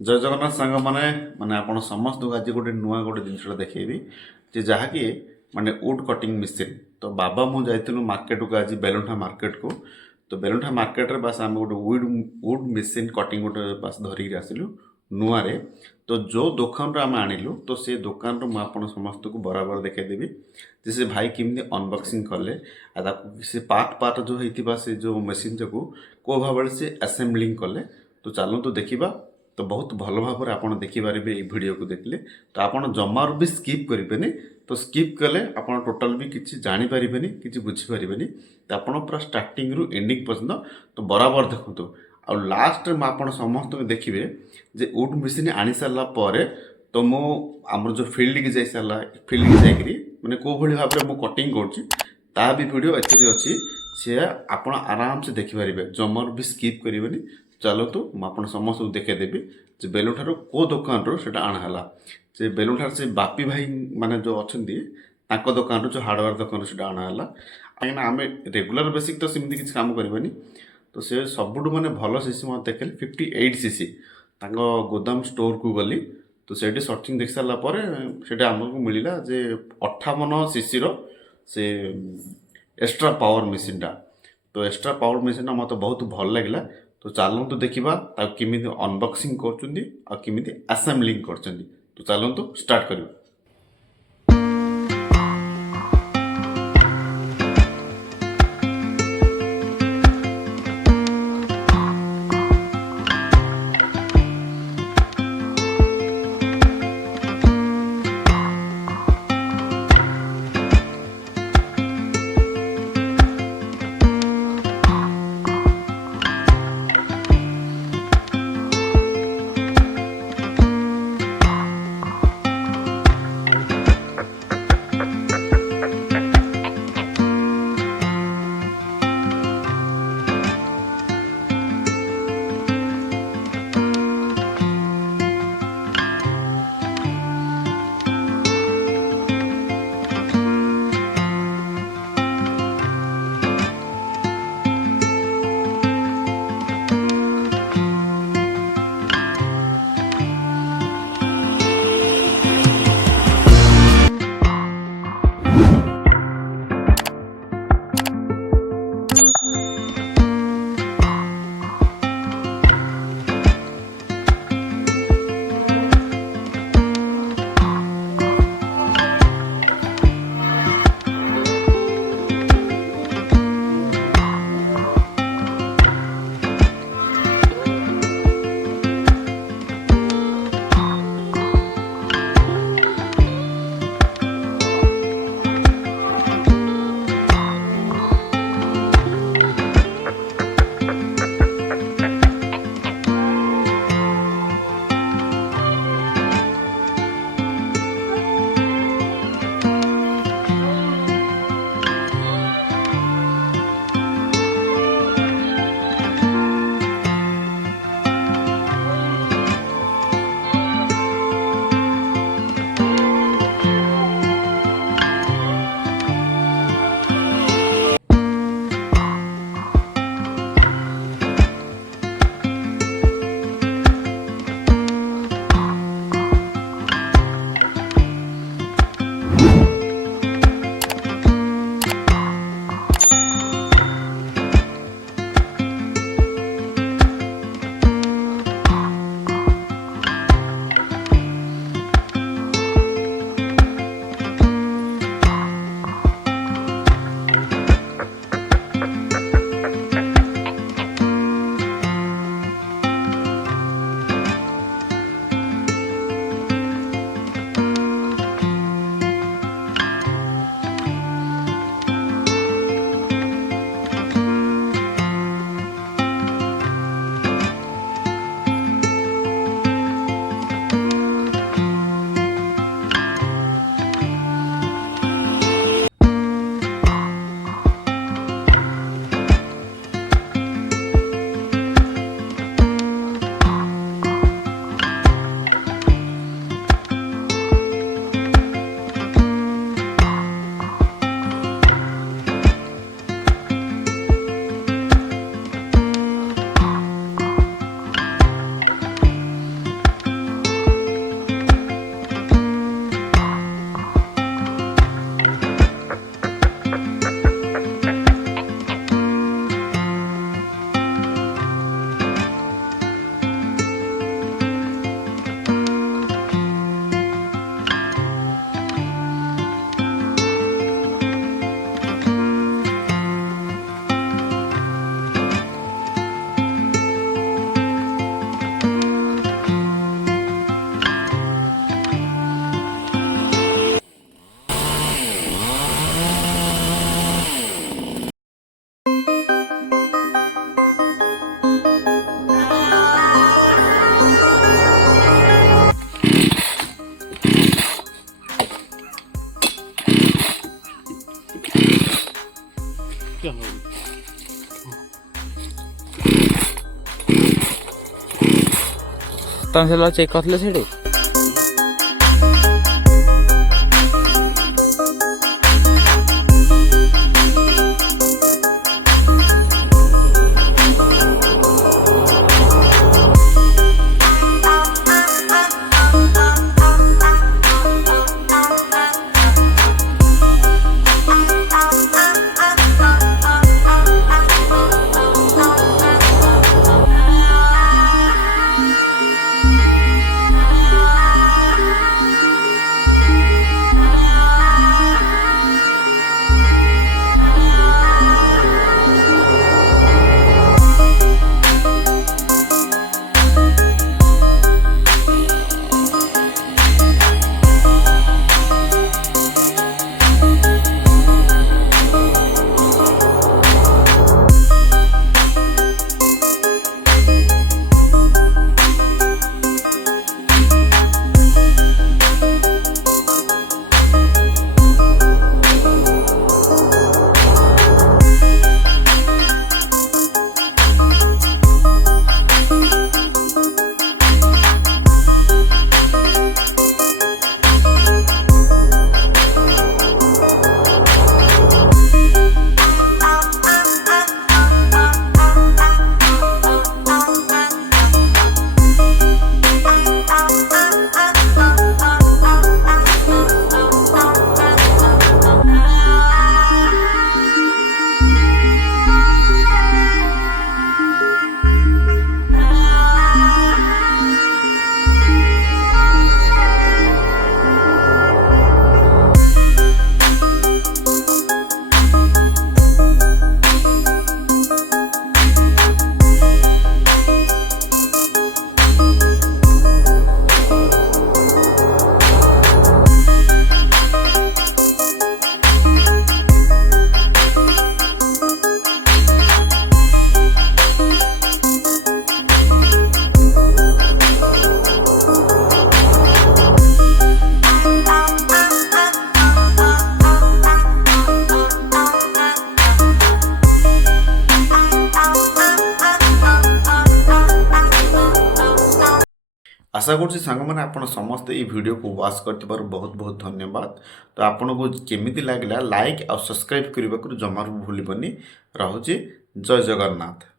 जय जगन्नाथ सांग माने माने आपण समस्त आज गोटे जिनसा देखी जे जहाँकि माने वुड कटिंग मशीन। तो बाबा मु जाइलु मार्केट को आज बेलुंठा मार्केट को। तो बेलुंठा मार्केट रे बास आम गोटे वुड मशीन कटिंग गोटे बास धरिक आसिलु नुआ रे। तो जो दुकान रे आम आनिलु तो से दुकान रो आपण समस्त को बराबर देखेदेवी जे से भाई किमती अनबॉक्सिंग कले से पार्ट पार्ट जो होइतिबा से जो मशीन जो को भाव से असेंबलिंग कले। तो चलू तो देखा तो बहुत भल भाव आप देखिपारे ये वीडियो को देखले तो आपड़ जमार भी स्किप करेंगे। तो स्किप कले आप टोटाल भी किसी जानीपारे कि बुझीपारे तो आप पूरा स्टार्टिंग रु एंडिंग पर्यंत तो बराबर देखु। आ लास्ट में आप समस्त देखिए जे वुड मशीन आनी सारापर तो मो आम जो फील्ड की जाई सारा फील्ड की जाकरी मैंने कौ भाई भाव में कटिंग करा भी वीडियो अच्छी सी आप आराम से देखिपारे जमार भी स्किप करेंगे। चलतु मुझे समस्त देखेदेवी जे बेलुंठार को दुकान से आनाला जे बेलुंठार से बापी भाई माने जो अच्छा दुकान जो हार्डवेयर दुकान से आनाला कहीं आम रेगुलर बेसिक तो सेमती किसी काम करवानी। तो से सबुठ माने भल सीसी मत देखे 58cc गोदाम स्टोर को गली तो से सर्चिंग देख सारापर से आमको मिलला जे 58cc से एक्स्ट्रा पावर मशीन टा। तो एक्स्ट्रा पावर मशीन मत बहुत भल लगे। तो चलतु देखा किमी अनबॉक्सिंग करमी असेंबलिंग कर। तो चलतु स्टार्ट करियो। बर्तन से चेक करते से आशा करुँच सांग मैंने आप समस्ते ये वीडियो को वाच कर बहुत बहुत धन्यवाद। तो आपन को केमिति लागला लाइक और सब्सक्राइब करने को जमार भूलबनी। रहुछि जय जगन्नाथ।